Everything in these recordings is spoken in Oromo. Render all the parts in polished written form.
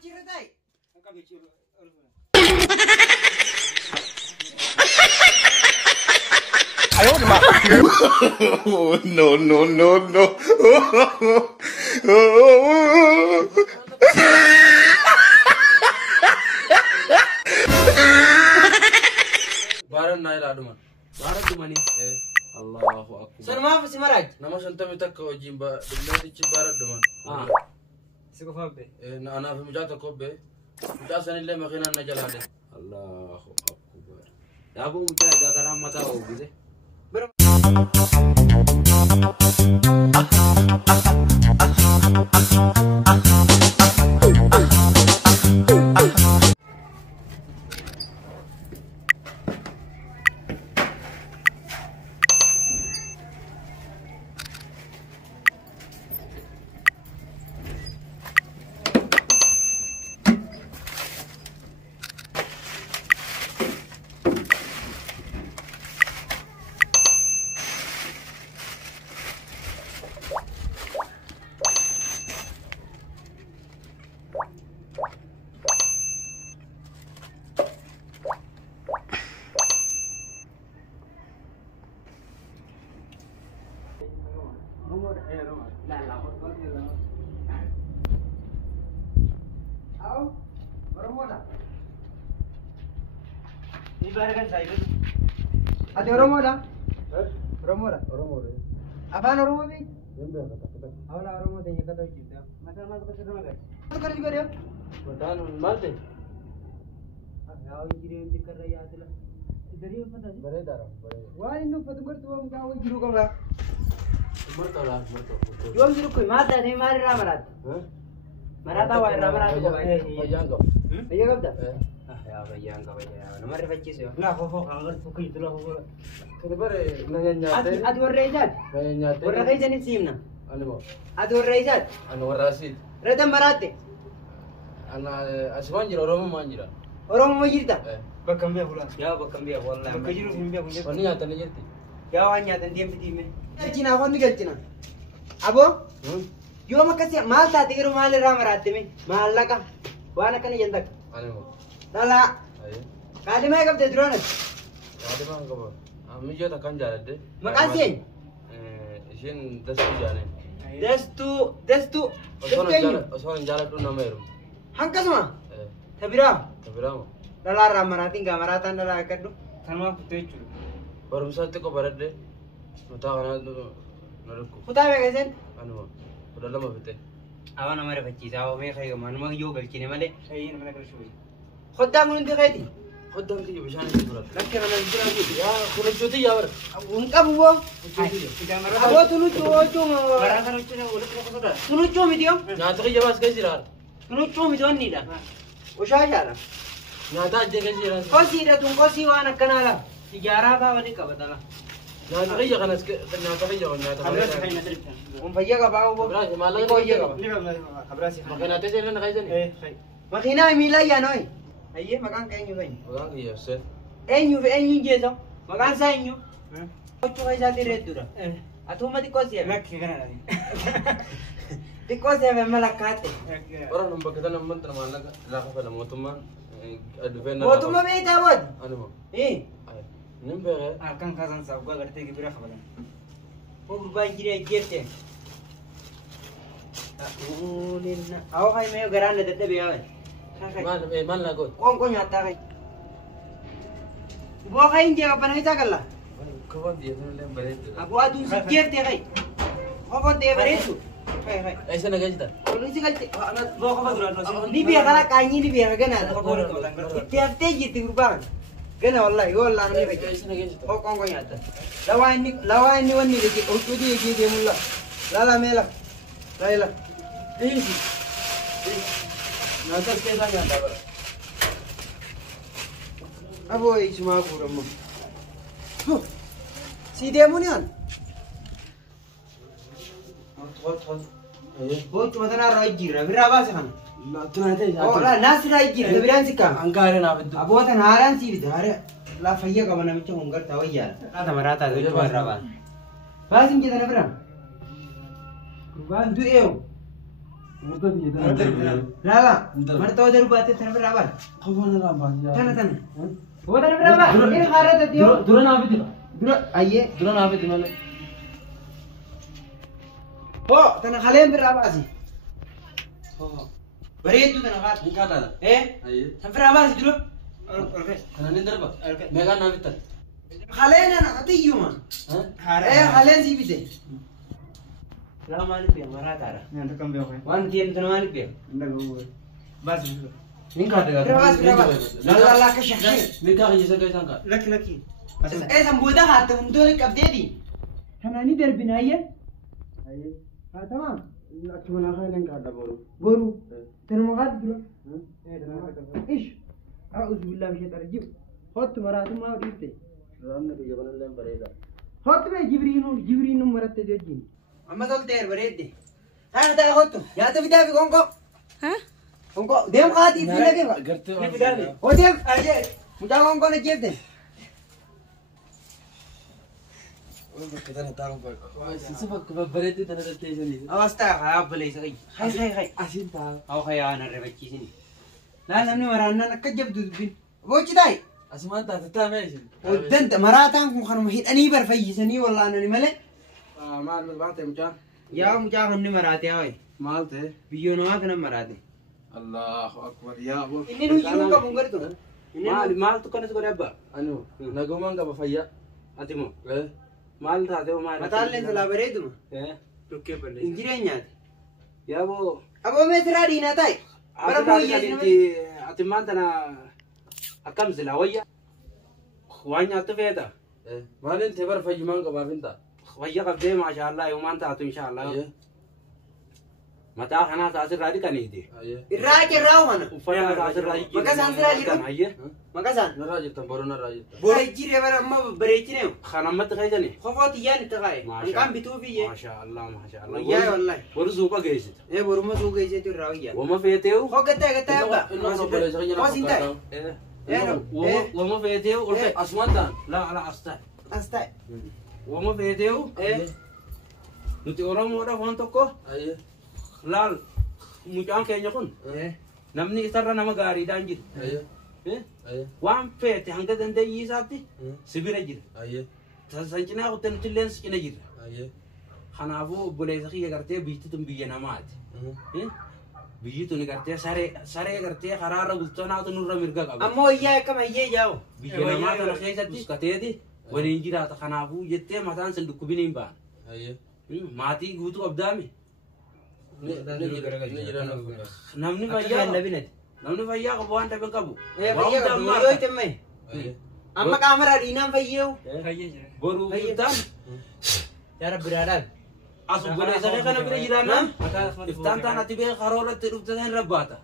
cerita. Ayo mak. No no no no. Baran naik aduman. Baran tu mani. Allahu Akbar. Sono maaf si Maraj. Nama santa mitak kau jimba. Bila di cibarat duman. Siko fabbe. Na ana fi mujata kobe. Mujasa ni le makina na jalade. Allahu Akbar. Ya bu mujata dalam mata au gitu. Ibaratkan saya itu. Ada Oromo dah? Oromo dah? Oromo re. Apaan Oromo ni? Jembe kata. Awalnya Oromo tanya kata kita. Macam apa kita nak? Apa kerja juga dia? Betan malte. Awal jadi yang dikar raya tu lah. Dari apa tadi? Beredar. Wah ini tu pada bertua muka awal jiru kau lah. Merto lah, merto. Jual jiru kau mata ni mari ramarat. Marata awal ramarat tu. Bayang kau. Iya kau dah? Ya bayang ka bayang. Nomor referensi sih. Lah kau kalau tu kau itu lah kau. Kenapa nanya nyate? Adi orang rejat. Nanya nyate. Orang rejat ni sim na. Anu mo. Adi orang rejat. Anu warasid. Reda marate. Ana asmanjir Oromo manjira. Orang mau jirta. Bakam biya pula. Ya bakam biya wallahi. Bakam jiru biya punya. Pani nyata ni jeti. Ya wanya dan diam di me. Cina apa ni Cina? Abo? Yo makasih mal tadi kalau mal ramarate me. Mal laka. Wana kan jendak. Anu mo. Lala. Ayo. Kali mai kap de drone. Ada bang kau. Ami jo takkan jalan deh. Makasih. Isin dastu jane. Destu. Osoran jalan tu nama erum. Hangka semua. Tabira. Tabira mo. Lala ramarati enggak maratan lala kadu. Sama aku tuh. Baru satu kau barat deh. Mata kana tu naruku. Kutai begasen. Anu mo. Udah lama bete. Awan nomor referensi. Awan me kayak mana mau yo galcine male. Iya namanya kerja. Khodam mun dikhati. Khodam ti bishan ti surat. Lakka mana bicara gitu. Ya kurang cuti ya ber. Unka buwo. Abo tunu cuo. Maratan lucu nih udah kena sudah. Tunu cuo midio. Nyata ke jabas ke sirar. Tunu cuo midio ni dah. Usah jara. Nyata aja ke sirar. Kosi dah tun kosi wana kanala. Tijara ba wali ka batala. Nyata ke jangan nyata ke jangan nyata. Umpaya ka ba wo. Berarti malah Ko iya ka. Makin nanti saya nak kajian ni. Makina mila ya noi. Aye makan kain juga ini. Orang iya set. Enyu jeso. Makan sa enyu. Ocho kay jati redura. Atau mati kosi ya. Nak kena nih. Di kosi ya malakate. Orang nampak kita nampak termalah laka pada motoman. Advena. Motuma be tawad. Anu mo. Nimbe ke? Akan kasan sa gua garte ki bira khabalan. Ko ba jire jete. Ulina. Aw kay mayo garanda dete be awan. Man lagot. Ko nyata kay. Bo kay inje ka panay takalla. Kawan dia tu lem beret. Aku adu si jete kay. Ko de beretu. Kay. Aisa na gajita. Ulu si galte. Bawa ka dulu. Ni biya kala kanyi ni biya gana. Tiap teji turban. Gana wallahi wallahi ni be. Aisa na gajita. Oh kong nyata. Lawan ni wani deke o tudi ge mulla. Lala mela. Laila. Easy. Nanti kita nyata ber. Aboy cuma kurang mo. Si demo niyan. Thot. Bo cuma tana rajira biraba sahan. Na tu nanti. Oh la nas rajira biran sikam. Angkare na betul. Abo tan haran si bidare. La fayya ka mana micho hungar tawayya. Kata marata itu berapa? Basim kita na biran. Kurban tu eo. Lala, mana tahu dari buatnya tanah berapa? Kawan lah bang. Tanah. Oh tanah berapa? Ini harga tadi. Duran apa itu? Aye. Duran apa itu mana? Oh, tanah kalian berapa sih? Oh, Beri itu tanah kalian. ini kata. Ayo. Tanah berapa sih dulu? Karena ini terba. Mega nabi ter. Kalian anak hati cuma. Kalian sih bisa. Lama ni pia marah tara. Nanti kamu biar. Wan kian tanah ni pia. Ndak gue. Bas. Ini kata. Berapa? Lala kesyahi. Mega aja saya sangka. Laki-laki. Sambuda hati untuk kapdedi. Tanah ini dari binaya. Ayo. Tamam. Cuma nak yang kata baru. Boru. Tanah makat dulu. Eh, إيش؟ أعوذ بالله من الشيطان الرجيم. خدت مرات ما وديته. Ramai tu jangan lem bereda. خدت بقى جبرين مرات تجين. أما دول تير بريد دي. أنا ده خدته. يا تبي ده في كونكو. ها؟ كونكو ديم قاعد يفينا كيف؟ Gerti. هو ديم أجي. مجا كونكو نجيب ده. Kita nak tahu pak. Sebab bereda tu ada teja ni. أوستا خاب بلي سقي. هاي. Asin tahu. Aku kayak anak rebecci sini. لا لا مرة نكجب دودبين. وش داي؟ Asman tak tetap macam. ودنت مراتان كم خنم هيت أني برفيي سني والله أنا ملك. Mal bang macam. يا مجا خنم مراتي هاي. Mal teh. بيجونا كنا مراتي. Allahu Akbar ya bu. إني نجيبهم كم tu. Mal tu kan sekolah apa? Anu, nagumang ka ba faya? Ati mo. Mal ta de mal. Matalen sa labaredo mo. Tuke pala. Ingirenya. Ya bu. Abo may tiradi na tay. Para mo yes naman. Ati man na akam sila waya. Wanya tu veda. Malin tebar fayimang ka ba binta? Waya ka de mashallah yung man ta tu inshallah. Aye. Mata kana sa asir radi kan idi. Aye. Irraje raw man. Ufaya sa asir radi. Magasan sila dito. Aye. Magasan. Narajitan baru narajitan. Bore jire bara amma bare jire. Khana mat khaydani. Khofot yan tagay. Masha. Ang kam bitu bi ye. Mashallah mashallah. Ya wallahi. Boru zuba geysit. E boru mo sugay se tu raw ya. Wama feteu. Khogata gata ba. Mo sintay. Wama feteu. Asman ta. La ala asta. Asta. Wama feteu. Nuti orang mo da hon tokko. Aye. Lal. Mucaan keenya kun. Namni isarra nama gaarii dhaan jiru. Aye. Aye. Waan feete hanga dandeeyyii isaatti sibira jira. Aye. Sancinaa kutte nuti illee cina jira. Aye. Kanaafuu obboleessa kiyya gartee biyyi tun biyya namaati. Biyyi tun gartee saree gartee karaarra bultonaatu nurra mirga qaba. Ammo iya kama iye jawo. Biyya namaa tana keessatti kateeti waliin jiraata. Kanaafuu jettee mataan sin dhukkubini hin ba'an. Aye. Maatii guutuu abdaami. Ni jira na ku. Namni Akka fayyaa labinat. namni fayyaa qabu waan dhabe qabu. Fayya qabu yoo itemme. Aye. Amma kamera dinaan fayyeu. Boru iftaan Ya rabbi radal. as obboleessa kee kana bira jiraannaan iftaan taan ati bee karooratti dhufte san rabbaata.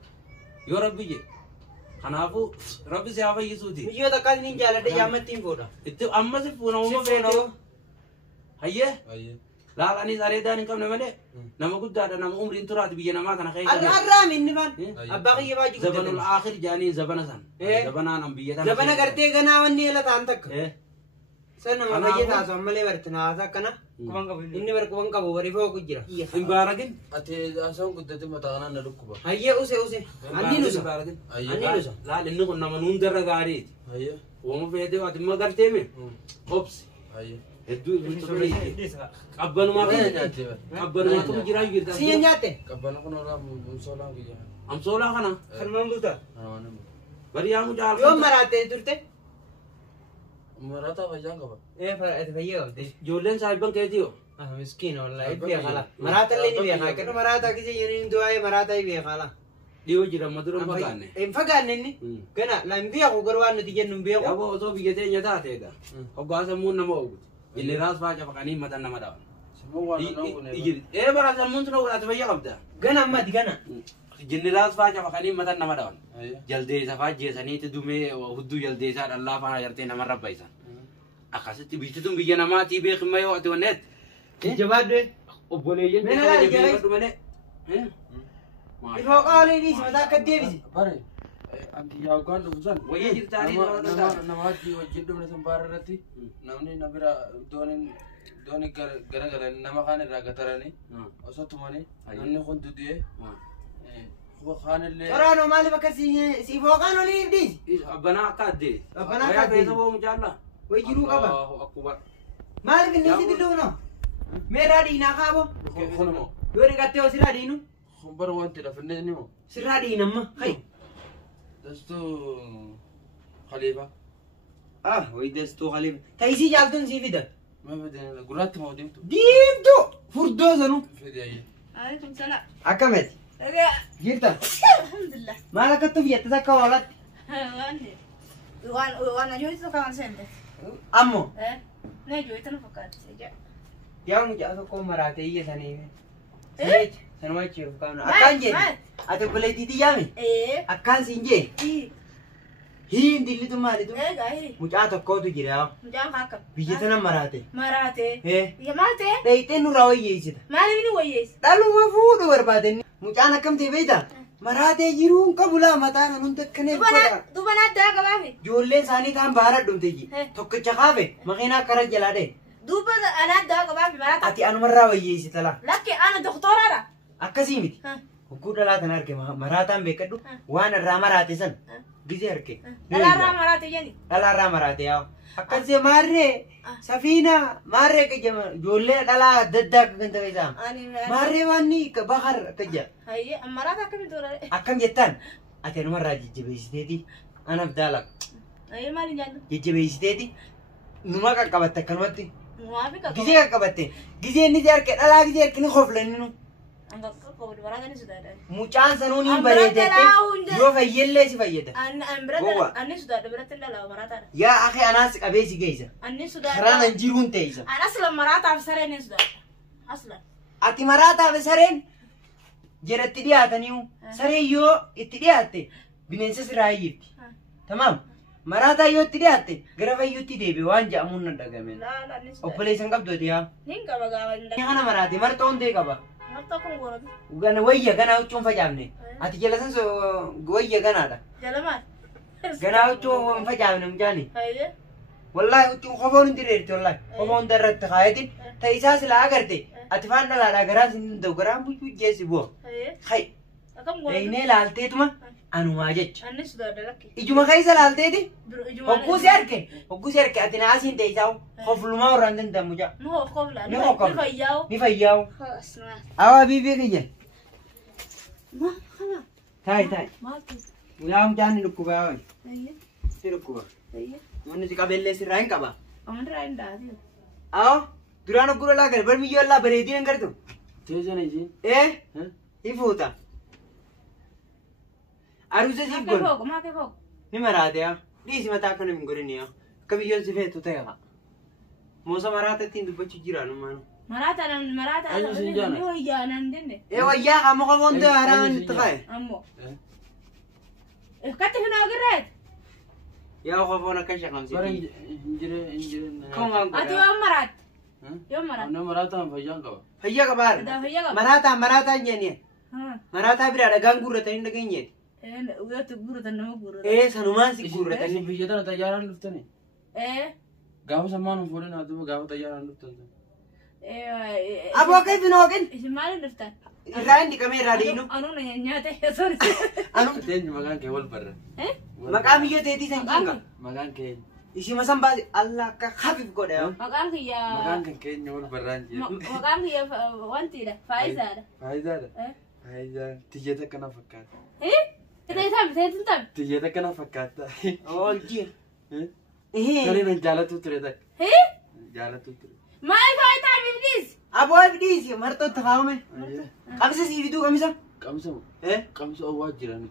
Yoo rabbi je kanaafuu rabbi si haa fayyisuuti. Biyyoota takkaas nin jaaladha yaamattiin fuudha. Itti ammas fuunamuma feetee hayyee Aye. laalanii areedaan hin qabne malee nama guddaadha nama umriin turaati biyya namaa kana keessa. Arraami inni fan. Abbaa kiyya baaju Zabanul aakhir jaaniin zabana san. Zabanaan an biyya tana. Zabana gartee ganaa wanni ela ta'an takka. Eh. San nama baay'ee taasisan malee barti naasa akkana. Inni bar kuban qabu bari foo jira. Hin baaragin. Ati asan guddate mata kana na dukkuba. Hayyee use. Anni nusa. Aye. Anni nusa. Laal inni kun nama nuun darra gaariiti. Aye. Wama feetee ati immoo garteeme. Obsi. Aye. Hedduu qabbanumaa qabbanomaatu jiraa jirta. Siya nyaatte. Kabbana kun ora solan kiya. Amsoolaa kana Kalmaan buta. Awane. bari yaamu jaal. Yoo maraatee turte. Marata fayyang kaba. Fayyee qabde. Ijoolleen saahiban keetiyo. Miskiin wallahi beekala. Maraata illee ni beekaa. Kenno maraata kise yeriin du'aayee maraata beekala. Dhiyoo jira madura hin fagaanne. Hin fagaanne inni. Gana laan beeku garuu waan nuti jennu hin beeku. Yaaboo osoo biyya teenya taateedha. Hoggaa sammuun nama oguti. Inni raas faa cafaqanii matan nama dhawan. Semua wana na ko. Bara sammuun tuna godhate fayya qabda. Gana ammati gana. Jinni raas faa cafaqanii matan nama dhawan. Aye. Jaldeessa faa jeesaniiti dumee hudduu jaldeessaa dhallaa faa jartee nama rabbaisan. Akkasitti biyyi tun biyya namaatii beekima yoo ati wanneet. Jabaadde. Obboleeyyan Mena laa ijaaraa. beekadhu malee. Ifoo qaalee dhiisi mataa akka deebisi. Bare. Anti yaa kan dhufusan. Wayya jirtaanii Nama haji wajjin dhumne san baara irratti namni na bira dooni garagalan nama kaan irraa gataranii osoo tumanii namni kun dudu'ee وخان اللي ترى مالي بكسي سي فوقان ولا يبديس أبنا قادي أبنا ويا قادي. بيت أبو مجالة ويجرو قبا الله أكبر مالي بالنسبة دلونا ميرا دينا خابو خنمو يوري قتيو سيرا دينو خبر وانت لا فنني سيرا دينما خي دستو خليفة ويدستو خليفة تايسي جالتون سي فيدا ما بدنا قرات ما وديمتو ديمتو فردو زنو في دي عليكم السلام. أكمل جيرتا الحمد لله. مالك الطفية تذكر ولد وانا جويت كمان سنة. أمو لا جويت انا فكرت سجع. يا مجا أسوكو مراتي هي سنة إيه؟ سنوات شوف كانوا أكان جي أتقولي تيجي يامي ايه أكان سينجي ايه هي اللي تمالي تو ايه قاهي مجا تكو تجري مجام حاكم. بيجتنا مراتي مراتي. إيه يا مالتي تيتين راوي يجيدا ما لي ويس. دالو مفود وربادن مجا أنا كم تبيدا مراتي يروم كبلا متانا ننتكني بكرة دوبنا دا كبافي. جولين ساني تام بارد دم تيجي إيه. توك تشخافه مخينا كرج جلاده دوبنا انا دا كبافي مراتي. أتي أنا مرة ويجي تلا لكن انا دكتورة. أكاسيمتي وكودا لا تنارك مراتان بيكدو وانا رامراتي سن جزيرك لا لا مراتي جاني. لا رامراتي ياو أكاسي مارة سفينة مارة كجما جولة لا ددك كنت بيسام انا مارة واني كبحر كجا هي مراتي كم دورة. أكان جتان أتي أنا مرة جيجي أنا بدالك هي مالي جانو. جيجي نما كبتة كنوتي ما في كم. جزيرك كبتة جزير نجارك لا جزيرك نخوف لأنه انك كم مراتي نسودادا. mucaan sanuun hin Ambrata bareedette laawunde. yoo fayyellee si fayyada. أنا Gowa. أمبرتا أني سوداء دبرت الله لا مراتها Yaa akhi anaas qabee si geessa. أني سوداء Karaan an jiruun teessa. أنا أصلا مراتها في سرير أني سوداء أصلا Ati maraataaf sareen jedhatti dhiyaataniiru. Saree yoo itti dhiyaatte bineensa siraa hiyyirti. Tamaam. Maraataa yoo itti dhiyaatte gara fayyuutti deebi waan jedhamuun nan dhagame. لا لا أني سوداء Obboleessan qabdooti yaa. نين كبا كبا Ni kana maraate marxoo hundee qaba. مرتكم غورد Gana wayya ganaa huccuun facaafne. Ati jala san wayya ganaadha. جلمات Ganaa huccuu hin facaafne mucaani. هاي Wallahi huccuun qofoon hin direerti wallahi. Qofoon darratti kaayetin ta'isaa silaa agarte. Ati faan dhalaadhaa garaan sin hin ta'u garaan buccuu jeessi bu'a. هاي Hay. كم غورد Deeynee laalteetuma anumaa jecha. أني سوداء دلكي Ijuma keessa laalteeti. برو Hogguusi harke ati naasiin teessaa'u qoflumaa warraan danda'amu jaa. نو قبل Ni qoqqabu. نفياو Ni fayyaa'u. خلاص ما Awaa biifee kiyya. ما خلاص Taayi. ما تي Guyyaa mucaan ni dhukkubaa wayi. هاي Si dhukkuba. هاي Manni si qabeellee sirraa hin qabaa. أمر عند هذه Awwa. Duraan oggura laa gara barbiyyoo laa bareedii hin gartu. تيجي جي Ifuuta. Aruusa siif ما godhu. كيفوق ما كيفوق Ni maraate yaa. Dhiisi mataa akkana hin godhini yaa. Akka biyyoon si feetu ta'e haa. Moosa maraata ittiin dubbachuu jiraan maanu. مرات أيوة سنجانة. هو يجانا عندنا Wayyaa qaama qofoon ta'e haaraan itti qabe. أمو كنت هنا قريت Yaa qofoon akka shaqamsi. برا إنجري Koomaan أتي godha. يوم مرات يوم مرات أنا مراتها فيجان كوا Fayyaa qabaar. ده في يوم Maraataa jennee. ها Maraataa biraa dhagaan guurratanii dhageenyeeti. إيه ويا تقول إنه مقول Sanumaan si guurratanii. إيش فيجان تجاران لفتني إيه قابو سمان فولين هذا قابو تجاران لفتني إيه Aboo akka ifin hooqin. إيش مالي نفتح Irraa inni kamee irraa diinu. أنا نياته سوري Anu تين مكان كي ول برا إيه maqaa biyyoo teetii san jiinga. مكان كي Ishima san baase Allah akka hafif godha yaa. مكانك يا مكان كي ول برا جي مكانك يا وانتي ده فايزة ده فايدة إيه فايدة تيجي كنا فكات إيه كده يتم تيجي كنا فكات Oolji. كلي من جالتو تريدك إيه جالتو تريد ما يفايت عم بليز Aboo ibdiisi martoo itti kaa'ume. Qabisa sii fiduu qabisa. كم سو Eh? كم سو واجران